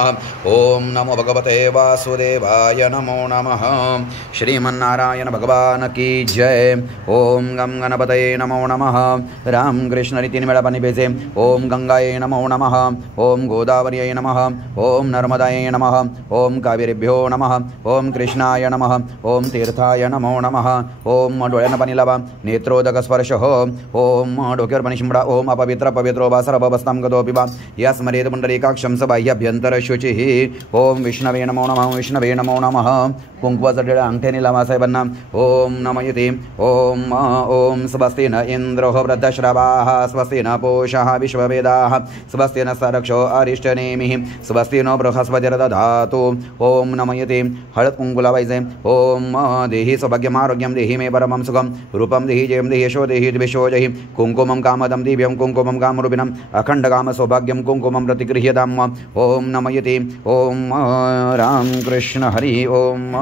ओम नमो भगवते वासुदेवाय नमो नमः। श्रीमन्नारायण भगवान की जय। ओम गं गणपतये नमो नमः। राम कृष्ण रीति मेळापनी बेसे। ओम गंगाये नमो नमः। ओम गोदावर्यै नमः। ओम नर्मदायै नमः। ओम कावेरीभ्यो नमः। ओम कृष्णाय नमः। ओम तीर्थाय नमो नमः। ओम डोळ्यांना पाणी लावा, नेत्रोदक स्पर्श हो। ओम डोक्यावर पाणी शिंपडा। ओम अपवित्र पवित्रो वा सर्वभस्तां गतोऽपि वा या स्मरेत पुंडरीकाक्षं स बाह्याभ्यंतर शुचिः। ओम विष्णवे नमो नमः। विष्णवे नमो नमः। कुंकवाचा टिळा अंगठ्याने लावा साहेबांना। ओम नमयते। ओम ओम स्वस्ति न इंद्रो वृद्धश्रवाः स्वस्ति न पूषः विश्ववेदाः स्वस्ति न सरक्षो अरिष्टनेमिः स्वस्ति नो बृहस्पतिर्दधातु। ओम नमयते। हळद कुंकू लावायचे। ओम देहि सौभाग्यम आरोग्यम देहि मे परमं सुखम रूपम देहि जयम देहि यशो देहि द्विषो जहि कुंकुमं कामदं दिव्यं कुंकुमं कामरूपिणं अखंड काम सौभाग्यम कुंकुमं प्रतिगृह्यताम्। ओम नमयते। ओम राम कृष्ण हरि ओम।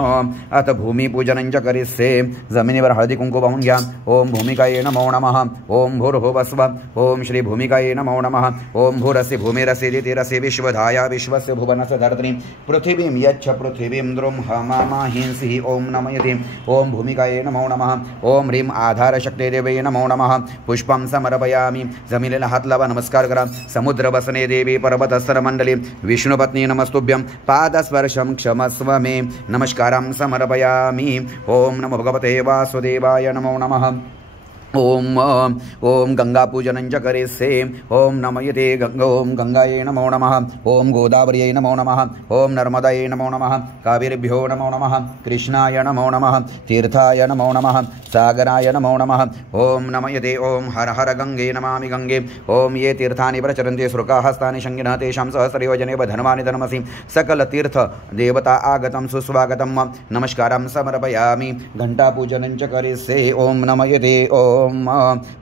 अथ भूमिपूजनं च करिष्ये। जमिनीवर हळदी कुंकू वाहून घ्या। ओम भूमिकायै नमो नमः। ओम भूर्भुवस्व। ओम श्री भूमिकायै नमो नमः। ओम भूरसि भूमिरसि दितिरसि विश्वधाया विश्वस्य भुवनस्य धर्त्री पृथिवीं यच्छ पृथिवीं द्रुम हमामाहिंसि। ओम नमयते। ओम भूमिकायै नमो नमः। ओम ह्रीं आधारशक्ते देवी नमो नमः। पुष्पं समर्पयामि। जमिनीला हात लावा, नमस्कार करा। समुद्र वसने देवी पर्वतस्तर मंडली विष्णुपत्नी नमस्तुभ्यं पादस्पर्शं क्षमस्व मे नमस्कारं समर्पयामि। ओम नमो भगवते वासुदेवाय नमो नमः। ओम ओम गंगा पूजनं च करिष्ये। ओम नमयते ओम गंगायै नमो नमः। ओम गोदावर्यै नमो नमः। ओम नर्मदायै नमो नमः। कावेरीभ्यो नमो नमः। कृष्णाय नमो नमः। तीर्थाय नमो नमः। सागराय नमो नमः। ओम नमयते। ओम हर हर गंगे नमामि गंगे। ओम ये तीर्थानि प्रचरन्ति श्रुकाहस्तानि शङ्गिनः तेषां सहस्रयोजने धर्माणि धर्मसि सकल तीर्थ देवता आगतं सुस्वागतं नमस्कारं समर्पयामि। घंटा पूजनं च करिष्ये। ओम नमयते। ओम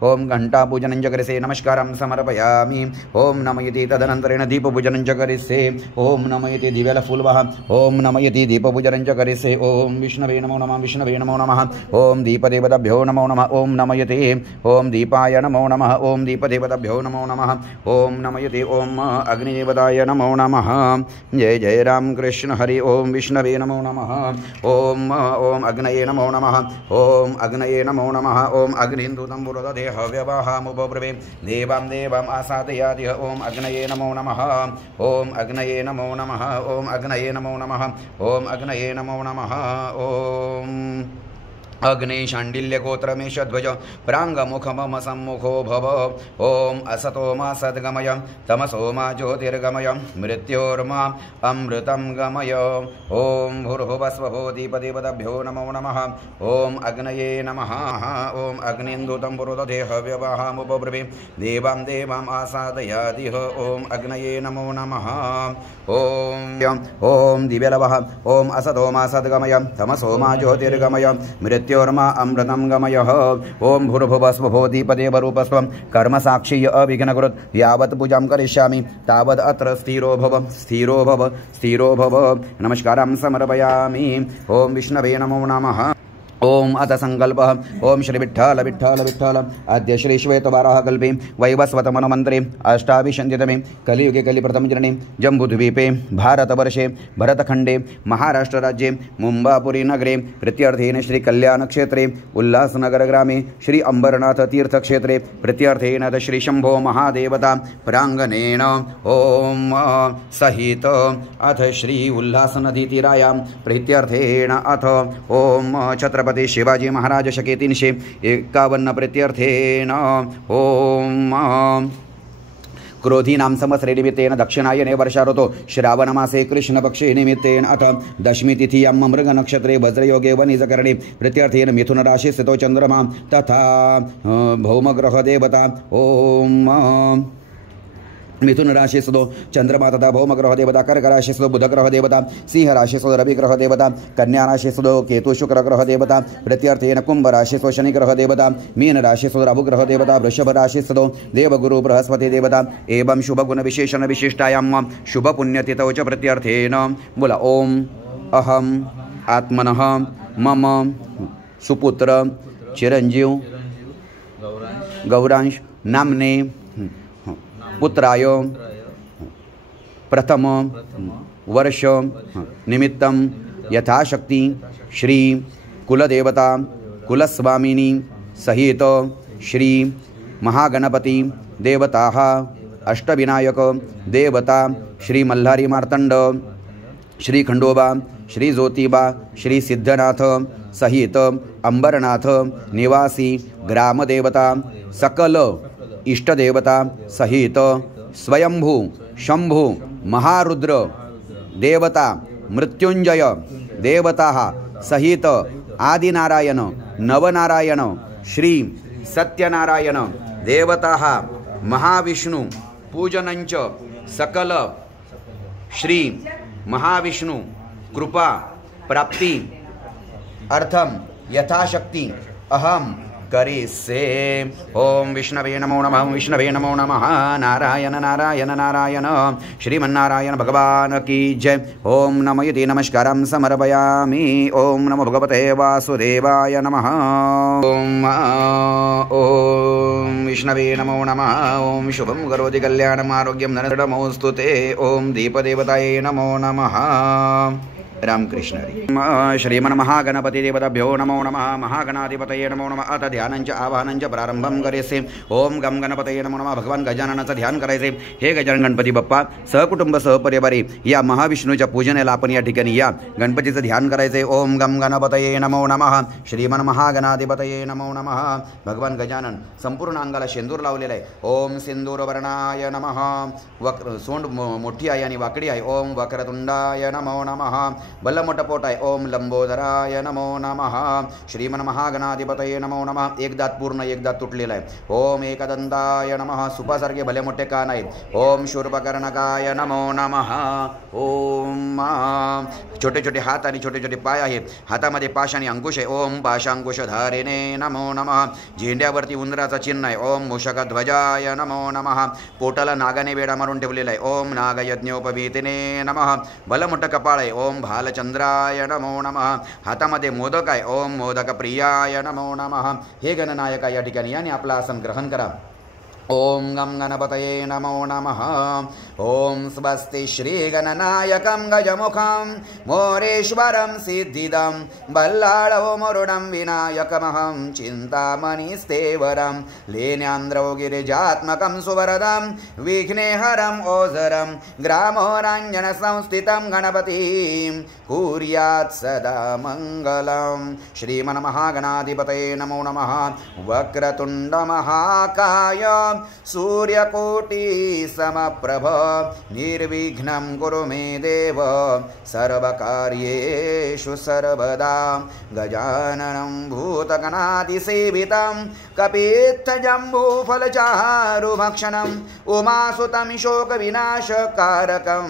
ओम घंटा पूजनं च करिष्ये। नमस्कारं समर्पयामि। ओम नमयते। तदनन्तरेण दीपपूजनं च करिष्ये। ओम नमयते। दिव्याला फूल वाहा। ओम नमयते। दीपपूजनं च करिष्ये। ओम विष्णवे नमो नमः। विष्णवे नमो नमः। ओम दीपदेवताभ्यो नमो नमः। ओम नमयते। ओम दीपाय नमो नमः। ओम दीपदेवताभ्यो नमो नमः। ओम नमयते। ओम अग्निदेवताय नमो नमः। जय जय राम कृष्ण हरि ओम। विष्णवे नमो नमः। ओम ओम अग्नये नमो नमः। ओम अग्नये नमो नमः। ओम अग्निन्दूतं पुरोददेह व्यवहामुपब्रवे देवां देवाम् आसादयादिह। ओम अग्नये नमो नमः। ओम अग्नये नमो नमः। ओम अग्नये नमो नमः। ओम अग्नये नमो नमः। ओम अग्नि शाण्डिल्यगोत्रमेषध्वज प्राङ्गमुख मम सम्मुखो भव। ओम असतो मा सद्गमय तमसो मा ज्योतिर्गमय मृत्योर्मा अमृतं गमय। ओम भूर्भुवस्वभो दीपदेवताभ्यो नमो नमः। ओम अग्नये नमः। ओम अग्निन्दूतं पुरोददेह व्यवहामुपब्रवे देवां देवाम् आसादयादिह। ओम अग्नये नमो नमः। ओम ओम दिव्यलवः। ओम असतो मा सद्गमय तमसो मा ज्योतिर्गमय मृत्योर्मा अमृतं गमयः। ओम भूर्भुवस्वभो दीपदेवरूपस्वं कर्मसाक्षी अविघ्नकृत् यावत् पूजां करिष्यामि तावद् अत्र स्थिरो भव स्थिरो भव स्थिरो भव। नमस्कारं समर्पयामि। ओम विष्णवे नमो नमः। ओम अथ संकल्पः। ओम श्री विठ्ठल विठ्ठल विठ्ठल अद्य श्री श्वेतवाराह कल्पे वैवस्वत मनमन्त्रे अष्टाविंशतितमे कलियुगे कलिप्रथम जन्मे जम्बूद्वीपे भारतवर्षे भरतखण्डे महाराष्ट्रराज्ये मुम्बापुरी नगरे प्रत्यर्थेन श्री कल्याणक्षेत्रे उल्लासनगरग्रामे श्री अम्बरनाथ तीर्थक्षेत्रे प्रत्यर्थेन श्री शम्भो महादेवता प्राङ्गणेन ओम सहित अथ श्री उल्लासनदीतीरायां प्रत्यर्थेन अथ ओम छत्रपति शिवाजी महाराज शके 351 प्रत्यर्थेन ओम क्रोधीनां संवत्सरे निमित्तेन दक्षिणायने वर्षा ऋतो श्रावणमासे कृष्णपक्षे निमित्तेन अथ दशमी तिथियां मृगनक्षत्रे वज्रयोगे वनिजकरणे प्रत्यर्थेन मिथुन राशि स्थितो चन्द्रमा तथा भौमग्रहदेवता ओम मिथुन राशि सुदो चंद्रमा तथा भौमग्रह देवता कर्क राशि सुदो बुध ग्रह देवता सिंह राशि सुदो रवि ग्रह देवता कन्या राशि सुदो केतु शुक्र ग्रह देवता प्रत्यर्थेन कुंभ राशि सुदो शनि ग्रह देवता मीन राशि सुदो राहु ग्रह देवता वृषभ राशि सुदो देवगुरु बृहस्पति देवता एवं शुभ गुण विशेषण विशिष्टायां शुभ पुण्यतिथौ च प्रत्यर्थेन बोला ओम अहम आत्मनः मम सुपुत्र चिरंजीव गौरांश नामने पुत्राय प्रथम वर्ष निमित्तं यथाशक्ति श्री कुलदेवता कुलस्वामिनी सहित श्री महागणपति देवताः अष्टविनायक देवता श्री मल्हारी मार्तंड श्री खंडोबा श्री ज्योतिबा श्री सिद्धनाथ सहित अंबरनाथ निवासी ग्रामदेवता सकल इष्टदेवता सहित स्वयंभू शंभू महारुद्र देवता मृत्युंजय देवता सहित आदिनारायण नवनारायण श्री सत्यनारायण देवता महाविष्णु पूजनंच सकल श्री महाविष्णु कृपा प्राप्ति अर्थम यथाशक्ति अहम करिष्ये। ओम विष्णवे नमो नमः विष्णवे नमो नमः। नारायण नारायण नारायण श्रीमन्नारायण भगवान की जय। ओम नमो यति नमस्कारं समर्पयामि। ओम नमो भगवते वासुदेवाय नमः। ओम विष्णवे नमो नमः। ओम शुभं करोति कल्याणं आरोग्यं धनमोऽस्तु ते। ओम दीपदेवताये नमो नमः। रामकृष्ण श्रीमन महागणपति देवताभ्यो नमो नमः। महागणाधिपतये नमो नमः। आता ध्यानांच्या आवाहनांच्या प्रारंभम करायचे। ओम गम गणपतये नमो नमः। भगवान गजाननाचं ध्यान करायचे। हे गजानन गणपती बाप्पा सहकुटुंब सहपरिवारी या महाविष्णूच्या पूजनेला आपण या ठिकाणी या गणपतीचं ध्यान करायचे। ओम गम गणपतये नमो नमः। श्रीमन महागणाधिपतये नमो नमः। भगवान गजानन संपूर्ण अंगाला शेंदूर लावलेला आहे। ओम सिंदूरवर्णाय नमः। वक्र सोंड मोठी आहे आणि वाकडी आहे। ओम वक्रतुंडाय नमो नमः। बल्लमोठा पोट आहे। ओम लंबोदराय नमो नमः। श्रीमन महागणाधिपतये नमो नमः। एक दात पूर्ण एक दात तुटलेला आहे। ओम एकदंताय नमः। सुपासारखे भले मोठे कान आहेत। ओम शूर्पकर्णकाय नमो नमः। ओम छोटे छोटे हात आणि छोटे छोटे पाय आहेत। हातामध्ये पाश आणि अंकुश आहे। ओम पाशांकुशधारिणे नमो नमः। झेंड्यावरती उंदराचा चिन्ह आहे। ओम मूषकध्वजाय नमो नमः। पोटाला नागाने वेढा मारून ठेवलेला आहे। ओम नागयज्ञोपवीतिने नमः। भलं मोठं कपाळ आहे। ओम भालचंद्राय नमो नमः। हातामध्ये मोदक आहे। ओम मोदक प्रियाय नमो नमः। हे गणनायका या ठिकाणी याने आपला आसन ग्रहण करा। ओम गम गणपतये नमो नमः। ओम स्वस्ति श्री गणनायकं गजमुखं मोरेश्वरं सिद्धिदं बल्लाळो मरुडं विनायकमहं चिन्तामणिस्तेवरं लेन्यान्द्रौ गिरिजात्मकं सुवरदं विघ्नेहरं ओझरं ग्रामोराञ्जनसंस्थितं गणपतिं कुर्यात् सदा मङ्गलं। श्रीमन्महागणाधिपतये नमो नमः। वक्रतुण्डमहाकाय सूर्यकोटि समप्रभ निर्विघ्नं कुरु मे देव सर्वकार्येषु सर्वदा। गजाननं भूतगणाधिसेवितं कपित्थजम्बूफलचारुभक्षणम् उमासुतं शोकविनाशकारकं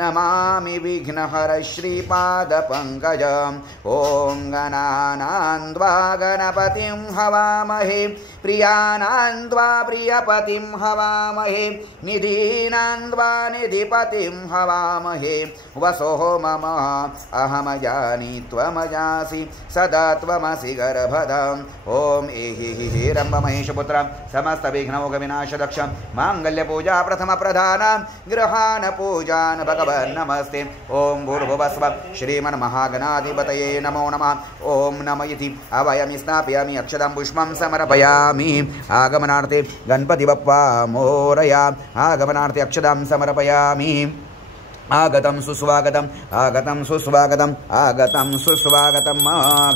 नमामि विघ्नहर श्रीपादपङ्कजम्। ॐ गणानान्द्वा गणपतिं हवामहे प्रियानान्द्वा प्रियपतिं हवामहे निधीनान्द्वा निधिपतिं हवामहे। वसोः मम अहमजानि त्वमजासि सदा त्वमसि गर्भधम्। ॐ एहि रम्भ महेशपुत्र समस्त विघ्नौघविनाशदक्ष माङ्गल्यपूजा प्रथम प्रधान गृहान पूजान भगवन् नमस्ते। ॐ भूर्भुवस्व श्रीमन्महागणाधिपतये नमो नमः। ॐ नम इति अवयमि स्थापयामि अक्षतं पुष्पं समर्पयामि। आगमनार्थे गणपति बप्पा मोरया। आगमनार्थे अक्षतं समर्पयामि। आगतं सुस्वागतम् आगतं सुस्वागतम् आगतं सुस्वागतम्।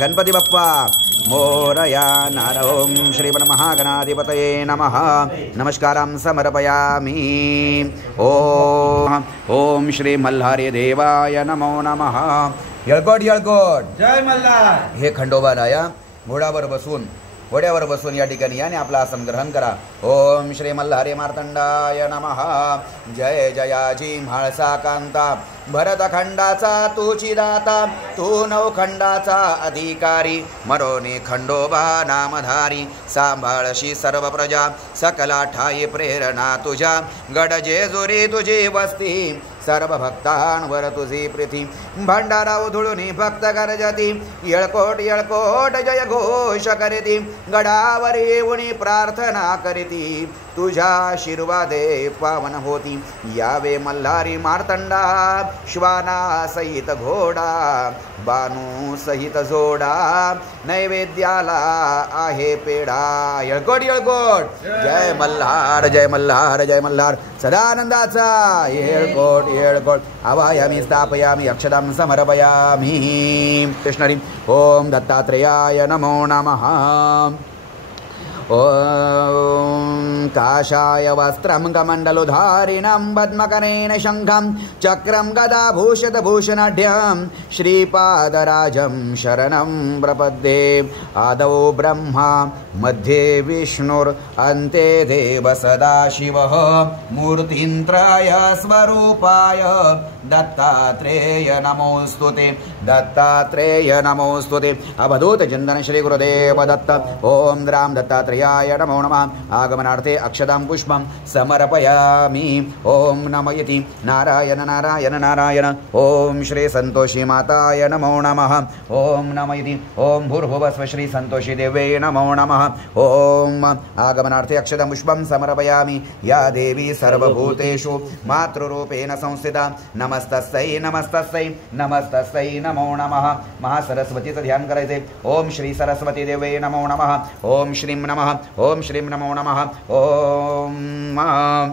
गणपति बप्पा मोरया। नारं श्रीमन्महागणाधिपतये नमः। नमस्कारं समर्पयामि। ओम श्री मल्हारी देवाय नमो नमः। येळकोट येळकोट जय मल्हार। हे खंडोबाराया घोड्यावर बसून या ठिकाणी याने आपला आसन ग्रहण करा। ओम श्री मल्हारी मार्तंडाय नमः। जय जयाजी म्हाळसा कांता भरतखंडाचा तूची दाता तू नवखंडाचा अधिकारी मरोने खंडोबा नामधारी सांभाळशी सर्व प्रजा सकला ठाई प्रेरणा तुझ्या गड जेजुरी तुझी वस्ती सर्व भक्तांवर तुझी प्रीती भंडारा उधळुनी भक्त गर्जती येळकोट येळकोट जय घोष करीती गडावर येऊनी प्रार्थना करीती तुझ्या आशीर्वादे पावन होती. यावे मल्हारी मार्तंडा श्वाना सहित घोडा बानू सहित जोडा नैवेद्याला आहे पेढा. येळकोट येळकोट जय मल्हार जय मल्हार जय मल्हार सदानंदाचा येळकोट येळकोट. आवायामी स्थापयामी अक्षदां समर्पयामी. कृष्णरी ओम दत्तात्रेयाय नमो नमः. ओम काशाय वस्त्रं कमण्डलुधारिणं पद्मकरेण शङ्खं चक्रं गदाभूषितभूषणाढ्यं श्रीपादराजं शरणं प्रपद्ये. आदौ ब्रह्मा मध्ये विष्णुरन्ते देव सदाशिवः मूर्तित्रय स्वरूपाय दत्तात्रेय नमोस्तुते दत्तात्रेय नमोस्तुते. अवधूत चिंतन श्री गुरुदेव दत्त. ओम राम दत्तात्रेयाय नमो नमः. आगमनार्थे अक्षदां पुष्पं समर्पयामि. ओम नमयति नारायण नारायण नारायण. ओम श्री संतोषी माताय नमो नमः. ओम नमयति ओम भूर्भुवस्व श्री संतोषी देवे नमो नमः. ओम आगमनार्थे अक्षदां पुष्पं समर्पयामि. या देवी सर्वभूतेषु मातृरूपेण संस्थिता. नमस्तस्यै नमस्तस्यै नमस्तस्यै नमो नमः. महासरस्वतीचं ध्यान करायचे. ओम श्री सरस्वती देवे नमो नमः. ओम श्रीं नमः. ओम श्रीं नमो नमः. ओम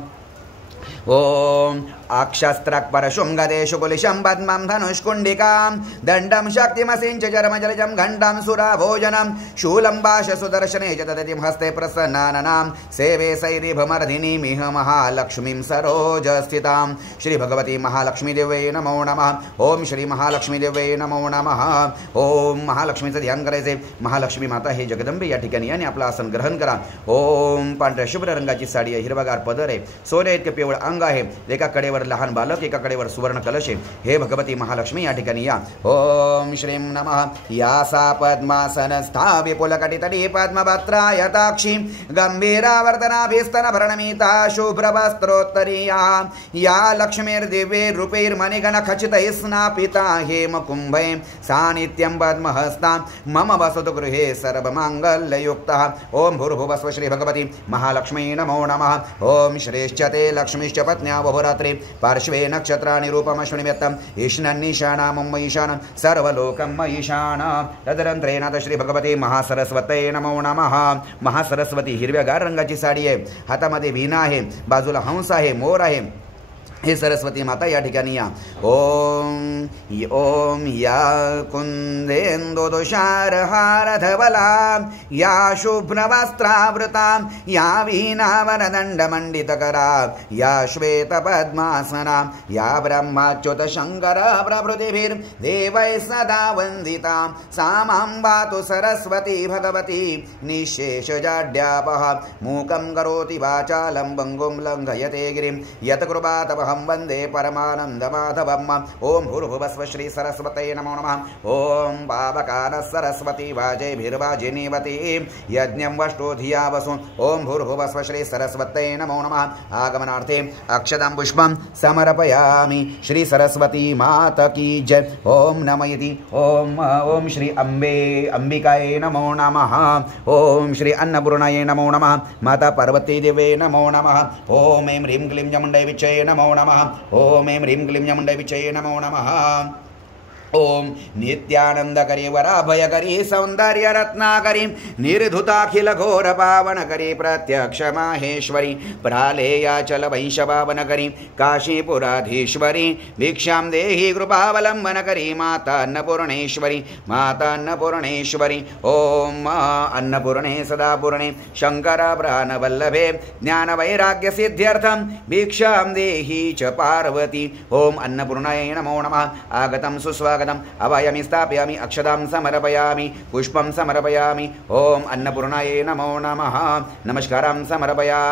ओम अक्षस्त्रक परशुं गदेषु कुलिशं पद्मं धनुष्कुण्डिकां दण्डं शक्तिमसिञ्च चर्मजलजं घण्टां सुराभोजनं शूलं पाशसुदर्शने च ददतिं हस्ते प्रसन्नाननां सेवे सैरिभमर्धिनीमिह महालक्ष्मीं सरोजस्थितां. श्री भगवती महालक्ष्मी देवे नमो नमः. ओम श्री महालक्ष्मी देवे नमो नमः. ओम महालक्ष्मीचं ध्यान करायचे. महालक्ष्मी माता हे जगदंबे या ठिकाणी आणि आपलं आसन ग्रहण करा. ओम पांढऱ्या शुभ्र रंगाची साडी आहे. हिरवागार पदर आहे. सोने इतके पिवळ अंग आहे. एका कडेवर लहान बालक एका कडेवर सुवर्ण कलश आहे. हे भगवती महालक्ष्मी या ठिकाणी या. ओम श्रीं नमः. या सा पद्मासनस्था विपुलकटितटी पद्मभद्रायताक्षी गंभीरावर्तनाभिस्तनभरणमिता शुभ्रवस्त्रोत्तरीया. या लक्ष्मीर्दिव्यैर्रूपैर्मणिगणखचितैः स्नापिता हेमकुम्भे सा नित्यं पद्महस्ता मम वसतु गृहे सर्वमाङ्गल्ययुक्तः. ओम भूर्भुवस्व श्री भगवती महालक्ष्मी नमो नमः. ओम श्रेश्च ते लक्ष्मीश्च पत्न्या बहुरात्रि पार्श्वे नक्षत्राणि रूपमश्विनिव्यक्तम् ईशानं मम ईशानं सर्वलोकं ईशान. तदनंतरेनाथ श्री भगवती महासरस्वते नमो नमः. महासरस्वती हिरव्यागार रंगाची साडी आहे. हातामध्ये वीणा आहे. बाजूला हंस आहे. मोर आहे. हे सरस्वती माता या ठिकाणी या. ओम ओम या कुंदेन्दुदुषारहारधवला या शुभ्रवस्त्रावृता या वीणावरदण्डमण्डितकरा या श्वेतपद्मासना या ब्रह्माच्युत शङ्कर प्रभृतिभिर्देवैः सदा वन्दिता. सा मां पातु सरस्वती भगवती निःशेषजाड्यापः. मूकं करोति वाचालं पङ्गुं लङ्घयते गिरिं यत्कृपातपः हम वंदे परमानंदमाधवम्. ओम भूर्भुवस्व श्री सरस्वते नमो नमः. ओम पावकान सरस्वती वाजैर्वाजिनीवती यज्ञं वष्टो धिया वसु. ओम भूर्भुवस्व श्री सरस्वते नमो नमः. आगमनार्थे अक्षदां पुष्पं समर्पयामि. श्री सरस्वती माता की जय. ओम नमयति ओम ओम श्री अंबिकाय नमो नमः. ओम श्री अन्नपूर्णाय नमो नमः. माता पार्वती देवे नमो नमः. ओम ऐं ह्रीं क्लीं चामुण्डै विच्चे नमो नमः. ओम ऐं ह्रीं क्लीं चामुण्डै विच्चे नमो नमः. ओम नित्यानंदकरी वराभयकरी सौंदर्य रत्नाकरी निर्धुताखिल घोर पावनकरी प्रत्यक्ष माहेश्वरी प्रालेयाचल वैशपावनकरी काशीपुराधीश्वरी भिक्षां देहि कृपावलंबनकरी माता अन्नपूर्णेश्वरी माता अन्नपूर्णेश्वरी. ओम अन्नपूर्णे सदापूर्णे शंकर प्राणवल्लभे ज्ञानवैराग्य सिद्ध्यर्थं भिक्षां देहि च पार्वती. ओम अन्नपूर्णाय नमो नमः. आगतं सुस्वागतं अवायामि स्थापयामि अक्षदां समर्पयामि पुष्पं समर्पयामि. ओम अन्नपूर्णाय नमो नमः. नमस्कारां समर्पयामि.